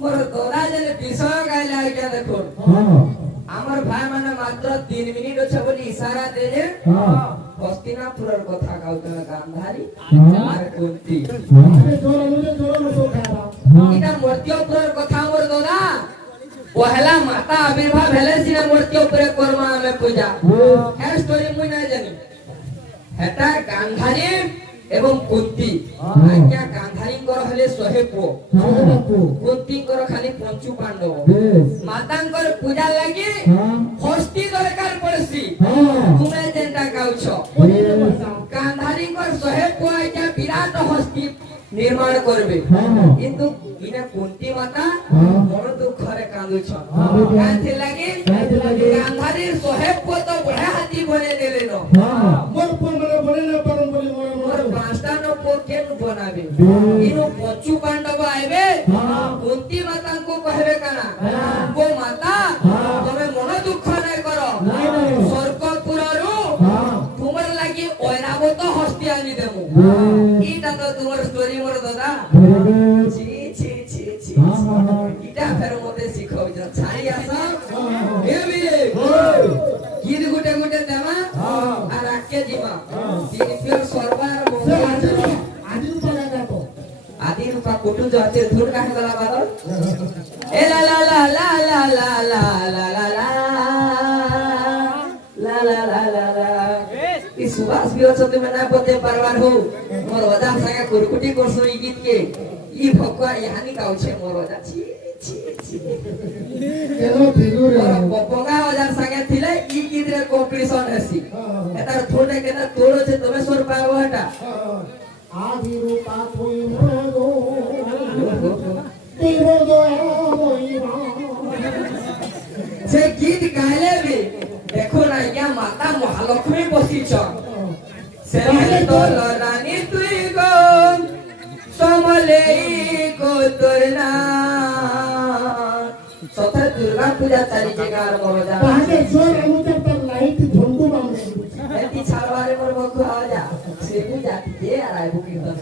মোর দাদা যেন বিষয় গাইলে আইটা দেখুন আমার ভাই মানে মাত্র 3 মিনিট আছে বলি ইশারা দেলে হস্তিনাপুরের কথা গাউতলে গান্ধারী আর কুন্তি এটা মর্ত্যপুরের কথা মোর দাদা পহলা মাতা আবির্ভাব হেলে সিনা মর্ত্যপুরে কর্মা আমি পূজা এর স্টোরি মুই না জানি এটা গান্ধারী এবং কুন্তি আজ্ঞা গান্ধারীঙ্কর হলে 100 পুଅ কুন্তিঙ্কর খালি 5 পাণ্ডব মাতাঙ্কর পূজা লাগি হস্তি দরকার পড়ছি তুমি যেটা গাউছ গান্ধারীঙ্কর 100 পুଅ আজ্ঞা বিরাট হস্তি নির্মাণ করবে কিন্তু ইনা কুন্তি মাতা বড় দুঃখরে কাঁদুছ কাঁদতে লাগি গান্ধারীর 100 পুଅ তো বড় হাতি বনে দেলেন মোর পরে বলে না পারম বলি মোর পাঁচটা ন পোকে বনাবে ইনো 5 পাণ্ডব আইবে কুন্তি মাতাଙ୍କୁ কহবে কানা গো মাতা তুমি মন দুঃখ নাই করো স্বর্গপুরରୁ তোমার লাগি ঐরাবত হস্তি আনি দেবো ইটা তো তোমার স্টোরি মোর দাদা ছি ছি ছি ছি ইটা ফের মতে শিখাও যা ছাই আসা হেবি গীত গুটে গুটে দেমা আর আকে দিমা তিন ফের সরবার আদি রূপা কুটু যাতে ধুর কাহে গলা বাদল এ লা লা লা লা লা লা লা লা লা লা লা লা লা লা লা ই সুবাস বিয়ছ তুমি না বলতে পারবার হো মোর ওজা সাঙ্গে কুরকুটি করছো ই গীত কে ই ভক্কা ইহানি গাউছে মোর ওজা ছি ছি ছি কেন ফিগুরে পপগা ওজা সাঙ্গে থিলে ই গীত রে কম্পিটিশন হেসি এটার থোড়ে কেনা তোড় আছে তুমি সর পাবো এটা আদি রূপা তুই মগো তেরো দয়া মইরা সে গীত গাইলে বি দেখো না ইয়া মাতা মহালক্ষ্মী বসিছ সে তো রানী তুই গো সমলেই গো তোর না সথা দুর্গা পূজা চালিছে গার মরজা তাহলে জোর অনুতার তার লাইট ঝন্ডু বামনে এটি ছাড়বারে মোর বকু আওয়া সে পূজা দিয়ে আর আই বুকিং করব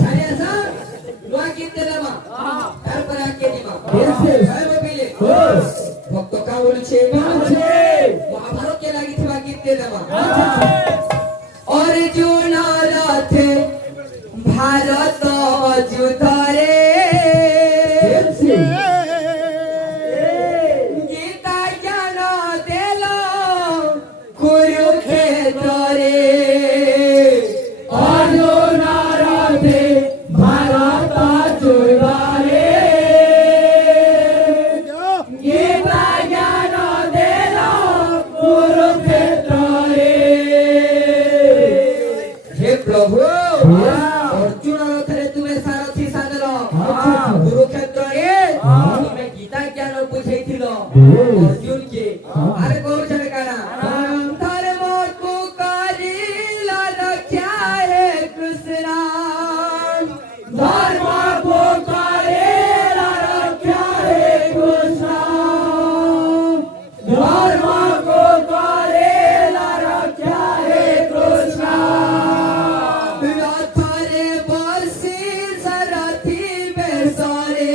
ছাড়ি আসা লোয়া গীত দেবা তারপরে আকে দিবা আই বকিলে ভক্ত কা বলছে মহাভারত কে লাগিଥିବା গীত দেবা অর্জুন রথে ভারত যুদ্ধরে গীতা জ্ঞান দেল কুরুক্ষেত্রে অর্জুন রথে ভারত যুদ্ধরে গীতা জ্ঞান দেল কুরুক্ষেত্রে হে প্রভু অর্জুন রথে তুমি সারথি সাজল কুরুক্ষেত্রে তুমি গীতা জ্ঞান বুঝাইছিল অর্জুন কে আরে কৌশল কানা ধর্ম কো কারিল রক্ষা হে কৃষ্ণ ধর্ম কো কারিল রক্ষা হে কৃষ্ণ ধর্ম কো কারিল রক্ষা হে কৃষ্ণ রথরে বসি সারথি বেসরে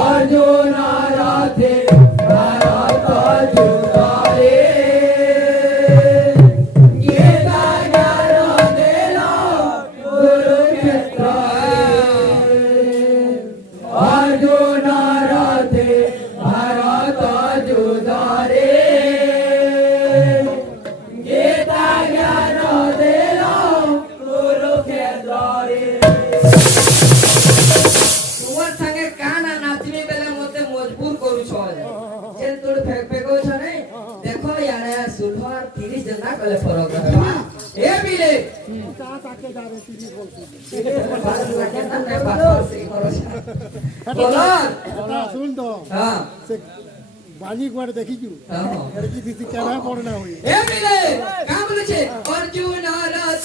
অর্জুন রথে ভারত যুদ্ধরে গীতা জ্ঞান দেল কুরুক্ষেত্রে অর্জুন রথে ভারত যুদ্ধরে গীতা জ্ঞান দেল কুরুক্ষেত্রে তোমার সঙ্গে কানা নাচবি বেলে মতে মজবুর করুছ যে তোর ফেক ফেকছ নাই দেখো ইয়ারে 16 আর 30 জনা কলে ফরক আছে এ বিলে তা তাকে যাবে তিনি বলছে বলো ওরা শুন তো হ্যাঁ সে বাজি কোয়াড়ে দেখিছু হ্যাঁ এর কি দিছি কেনা পড়ে না হই এ বিলে কা বলেছে অর্জুন রথ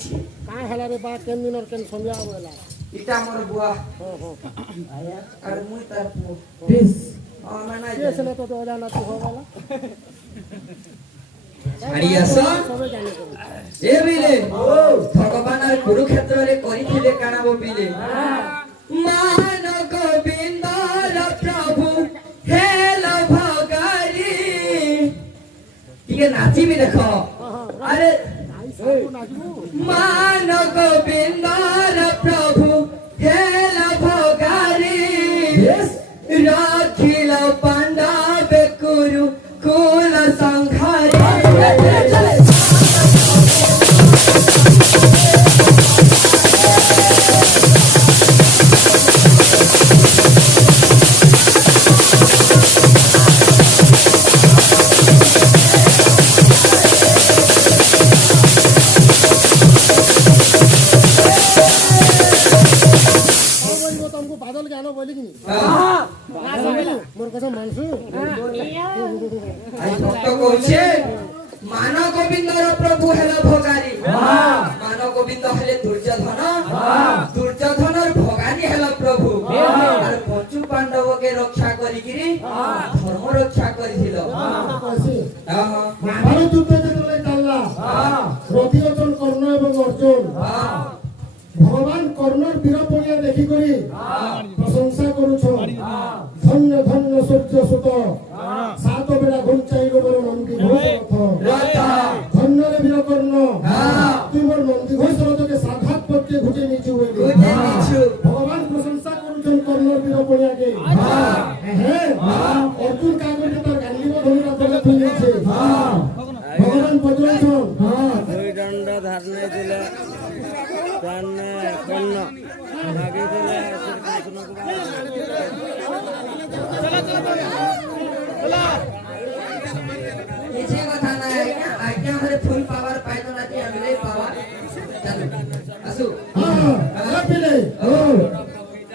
ছি କାଁ ହେଲା ରେ ବା କେନ୍ ଦିନର କେନ୍ ସନ୍ଧ୍ୟା ବୋଇଲା ইটা আমার বুয়া ହଁ ହଁ আর মুই তার পুଅ Please. মানে କିଏ ସିନା ତୋତେ ଅଜାନା ତୁ ହବ ବୋଲା ছাড়ি আস ସବେ ଜାଣିକରି এ বিলে ভগবান আর কুরুক্ষেত্রে করিছিলে কানা বিলে মান গোবিন্দর প্রভু হেল ভগারি টিকে নাচিবি দেখো আরে ସବୁ ନାଚିବୁ মান গোবিন্দর প্রভু হেল ভগারি রাখিল পাণ্ডবে কুরু কুল সংহারি କଣ ବୋଲିବ ତମକୁ ବାଦଲ ଜ୍ଞାନ ବୋଲିକି ମୋର କଥା ମାନସୁ আজ ভক্ত কইছে মান গোবিন্দর প্রভু হেল ভগারি মান গোবিন্দ হেলে দুর্যোধন দুর্যোধনর ভগারি হেল প্রভু আর পঞ্চু পাণ্ডবকে রক্ষা করিকিরি ধর্ম রক্ষা করিছিল মহাভারত যুদ্ধ যেତେବେଳେ ଚାଲିଲା ରଥି ଅର୍ଜୁନ କର୍ଣ୍ଣ ଏବଂ ଅର୍ଜୁନ ভগবান কর্ণর বীরপরিয়া দেখিকরি প্রশংসা করুছ ধন্য ধন্য সূর্য সুত সাত বেড়া ঘুঞ্চাই গোবর নন্দী ঘোষ রথ ধন্যরে বীর কর্ণ তুই মোর নন্দী ঘোষ রথকে সাধাত পক্ষে ঘুটে নিছু বলি ভগবান প্রশংসা করুছেন কর্ণর বীরপরিয়াকে হ্যাঁ অর্জুন কাগজে তার গান্ডীব ধনুরা তলে থুইছে ভগবান পজরাইছন দুই দণ্ড ধারণে দিলে প্রাণ কর্ণ লাগিয়েছিলে কিছু কথা নাই আজ্ঞা হলে ফুল পাওয়ার পাইতো না কি আমি পাওয়ার চলো আসু পিলে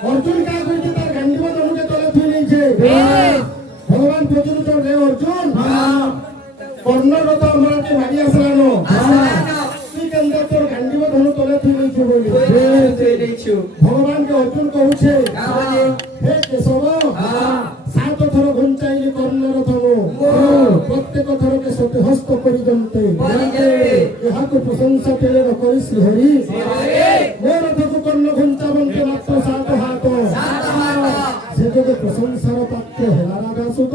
অর্জুন কাগজে তার গান্ডীব ধনুকে তলে থুই নিছে ভগবান পজরাইছন রে অর্জুন কর্ণর রথ আমাকে মারি আসলানো তুই কেন্দ্র তোর গান্ডীব ধনু তলে থুই নিছু বলি ভগবানকে অর্জুন কହୁছে হে কেশব সাত থর ঘুঞ্চাইলি কর্ণর থমু প্রত্যেক থরকে সতে হস্ত পরিজন্তে এহাকু প্রশংসা পেলে করি শ্রীহরি ମୋ ରଥକୁ କର୍ଣ୍ଣ ଘୁଞ୍ଚାବନ୍ତେ ମାତ୍ର ସାତ ହାତ ସେ ଯୋଗେ ପ୍ରଶଂସାର ପାତ୍ର ହେଲା ରାଧାସୁତ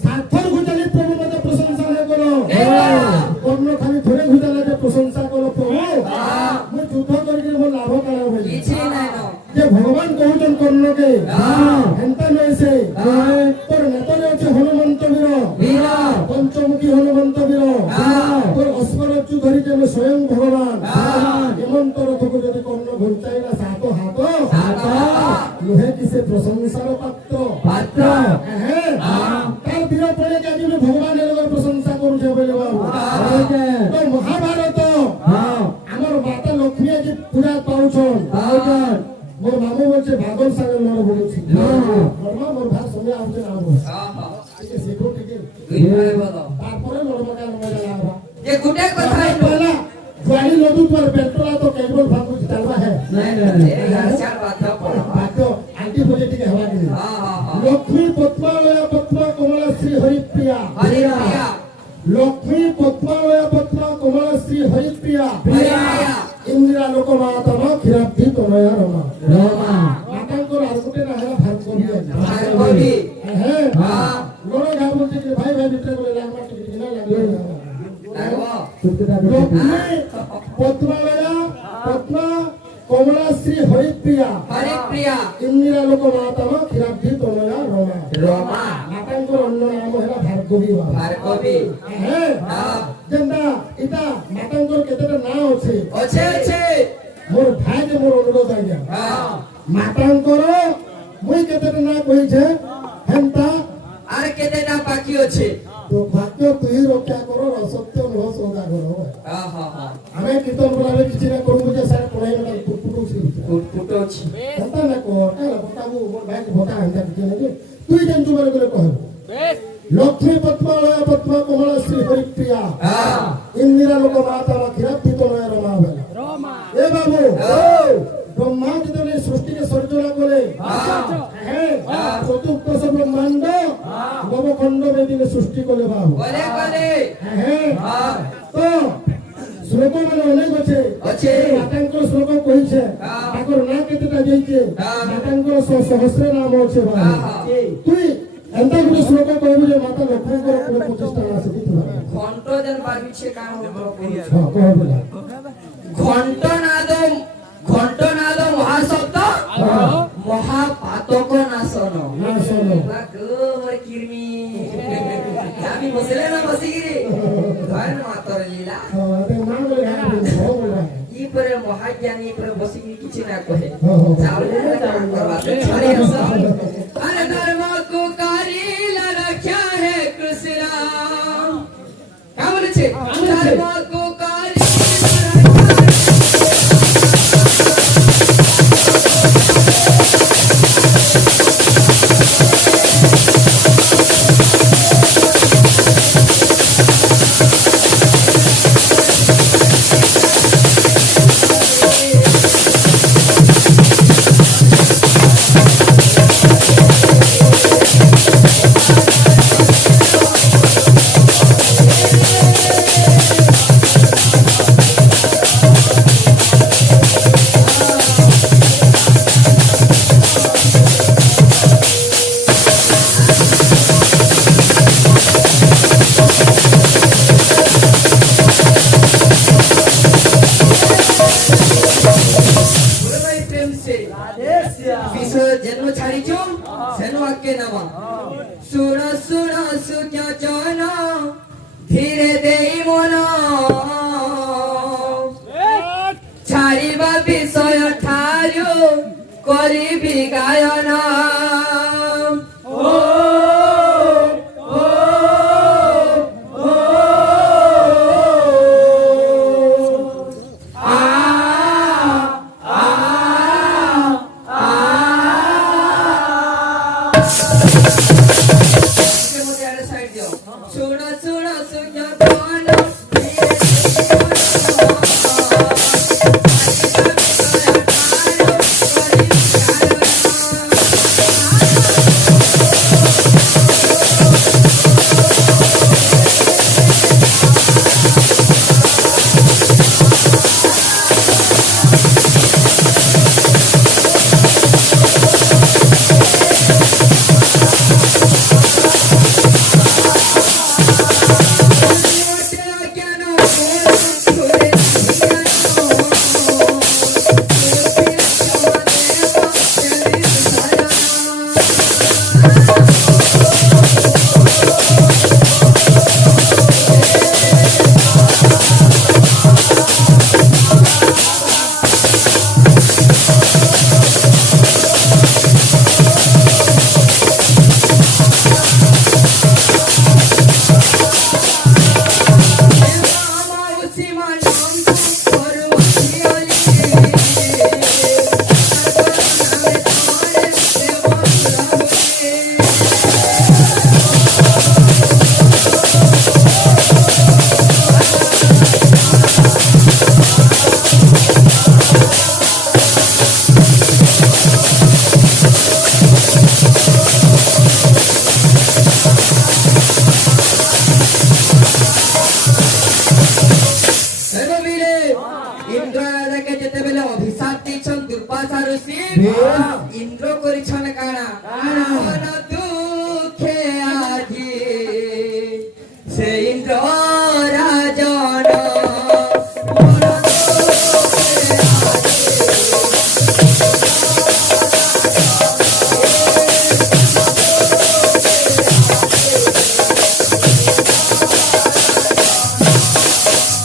সাতর ঘুটালে প্রভু মতে প্রশংসা না করো কর্ণ খালি ধরে ঘুটালে যে প্রশংসা করো প্রভু মু যুদ্ধ করিকে মো লাভ কার হই কিছু নাই ন যে ভগবান কহুচন কর্ণকে হেনতা নইছে তোর নেতরে আছে হনুমন্ত বীর পঞ্চমুখী হনুমন্ত বীর তোর অশ্বরজ্জু ধরিকে মে স্বয়ং ভগবান হেমন্ত রথকে যদি কর্ণ ঘুঞ্চাইলা সাত হাত লোহে কিসে প্রশংসার পাত্র হ্যাঁ তার বীর পড়ে কে যদি ভগবান এর প্রশংসা করুছে বলে বাবু তো মহাভারত আমার মাতা লক্ষ্মী আজ পুরা পাউছন মোর মামু বলছে ভাগল সাগর লড় বলছি লড়মা মোর ভাই সঙ্গে আউছে না আবো ঠিক শিখো ঠিক দুই ভাই বলো তারপরে লড়মা কাল মজা লাগবা যে গুটে কথা পহলা জোয়ানি লদু তোর পেট্রোল তো কেবল ভাগুছ চালবা है এই আজকাল বাধ্য পড়ো ভাগ্য অ্যান্টিবায়োটিক হওয়া গেলে হ্যাঁ লক্ষ্মী পদ্মালয়া পদ্মা কমলা শ্রী হরিপ্রিয়া হরিপ্রিয়া লক্ষ্মী পদ্মালয়া পদ্মা কমলা শ্রী হরিপ্রিয়া হরিপ্রিয়া ইন্দিরা লোকমাতা ক্ষীরাব্ধি তনয়া রমা মাতাঙ্কর আর গোটে না হেলা ভার্গবী ভার্গবী হ্যাঁ হ্যাঁ লড়া গা বলছে যে ভাই ভাই ভিতরে বলে লাগমা টিকি না লাগলো লাগবো লক্ষ্মী পদ্মালয়া পদ্মা কমলা শ্রী হরিপ্রিয়া হরিপ্রিয়া ইন্দিরা লোকমাতা ক্ষীরাব্ধি তনয়া রমা রমা মাতাঙ্কর অন্য নাম হেলা ভার্গবী ভার্গবী হ্যাঁ হ্যাঁ যেটা এটা মাতাঙ্কর কেতেটা না আছে আছে মোর ভাই যে মোর অনুরোধ আজ্ঞা হ্যাঁ মাতাঙ্কর মুই কেতেটা না কইছে হেনতা আর কেতেটা বাকি আছে তো বাক্য তুই রক্ষা করো অসত্য নহ সদা করো হ্যাঁ হ্যাঁ হ্যাঁ আমি কীর্তন বলাবে কিছু না করবো যে স্যার পড়াই না ফুটুছি ফুটো আছে হেনতা না কর কালা বতাবু মোর ভাই ভোটা হেনতা কিছু না তুই জানছু বলে করে কহ লক্ষ্মী পদ্মালয়া পদ্মা কমলা শ্রী হরিপ্রিয়া হ্যাঁ ইন্দিরা লোকমাতা ক্ষীরাব্ধি তনয়া ସୃଷ୍ଟି କଲେ ବାବୁ କଲେ କଲେ হ্যাঁ হ্যাঁ তো শ্লোক মানে অনেক আছে আছে। মাতাঙ্কর শ্লোক কইছে হ্যাঁ। তাকর না কেতেটা যাইছে হ্যাঁ। মাতাঙ্কর সহস্র নাম আছে বাবু হ্যাঁ, হ্যাঁ। তুই এন্তা গুলো শ্লোক কইবি যে মাতা লক্ষ্মীଙ୍କର 25টা আছে দিতবা ঘন্ট যেন বাজছে কাম হ্যাঁ কইবি না ঘণ্টনাদ মহাশব্দ মহাপাতক নাশন না শোনো কিরমি আমি বসলে না বসিগিরি ধর মাতর লীলা তে নাম বলে গানা বলবা ই পরে মহাজ্ঞানী পরে বসিগিরি কিছু না কহে হ্যাঁ, হ্যাঁ। চাউলে চাউল করবা ছড়ে আস अरे धर्म को कारिल रखा है कृष्ण क्या बोले छे धर्म को कारिल रखा है बोलो भाई प्रेम से विश्व जन्म छाड़ीचो सेनु आके नामा सुना सुना सु क्या जाना धीरे देई मना छाड़ीबा विषय ठारू करिबी गायना सुना सुना सुना गाना धीरे इंद्र करिछन काना मन दुखे आजी से इंद्र राजन मन दुखे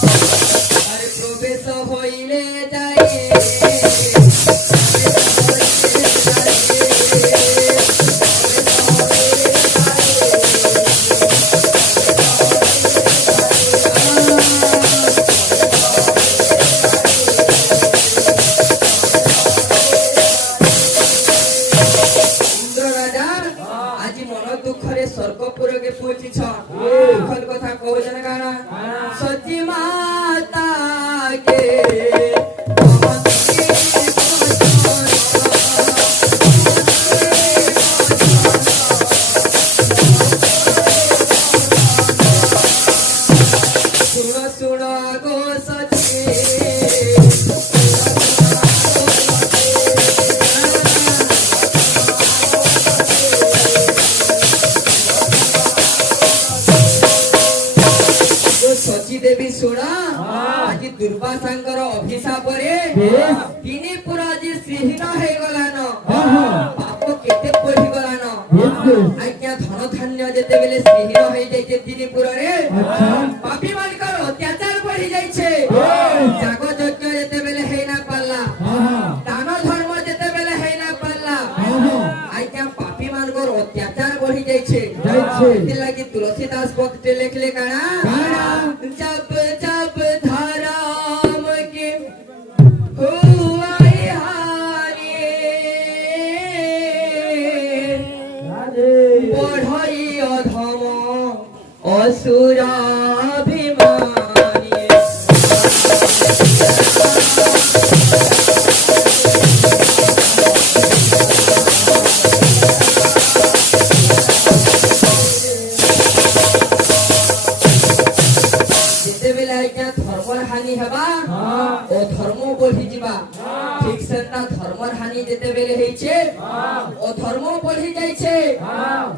अरे प्रवेश होइले जाए দুর্বাসাঙ্কর অভিশাপরে তিনি পুরা আজ শ্রীহীন হয়ে গলান পাপ কেতে পড়ি গলান আজ্ঞা ধন ধান্য যেতেবেলে শ্রীহীন হয়ে যাইছে ত্রিপুরারে পাপী মানকর অত্যাচার বঢ়ি যাইছে যাগ যজ্ঞ যেতেবেলে হেই না পারলা দান ধর্ম যেতেবেলে হেই না পারলা আজ্ঞা পাপী মানকর অত্যাচার বঢ়ি যাইছে লাগি তুলসীদাস ভক্তে লেখলে কানা জপ জপ ধরাম কে হুয়াই হারে বড়াই অধম অসুরাভিমানী যেতেবেলে আজ্ঞা ধর্মর হানি হেবা ও ধর্ম বঢ়ি যা ঠিক সেটা ধর্মর হানি যেতেবেলে হইছে ও ধর্ম বঢ়ি যাইছে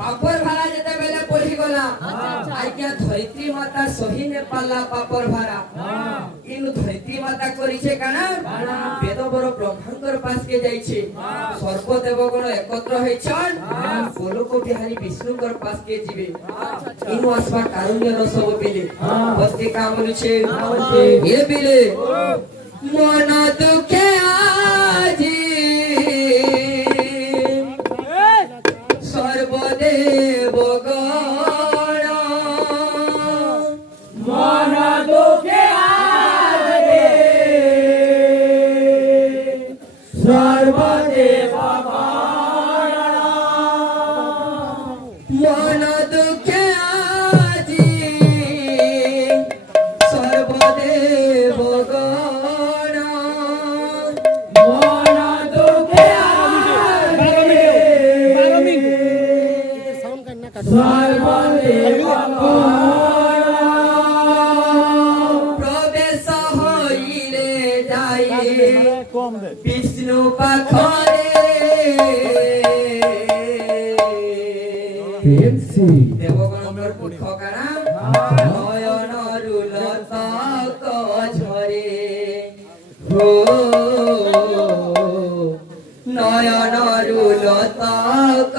পাপর ভাড়া যেতেবেলে বঢ়ি গলা আজ্ঞা ধরিত্রী মাতা সহি নে পারলা পাপর ভাড়া কিন্তু ধরিত্রী মাতা করিছে কানা বেদ বড় ব্রহ্মাঙ্কর পাশকে যাইছে সর্বদেবগণ একত্র হইছন গোলক বিহারী বিষ্ণুঙ্কর পাশকে ଯିବେ ইনু আসবা কারুণ্য রসব পেলে ভক্তি কাম বলছে এ পেলে মন দুঃখে আজি সর্বদেব গণ মন দুঃখে আজি সর্বদেব গণ মন দুঃখে আজি সর্বদেব গণ মন দুঃখে আজি সর্বদেব গণ প্রবেশ হইলে যাই বিষ্ণু পাখরে দেবগণর পুষ্প কানা নয়ন রুলতক ঝরে হো নয়ন রুলতক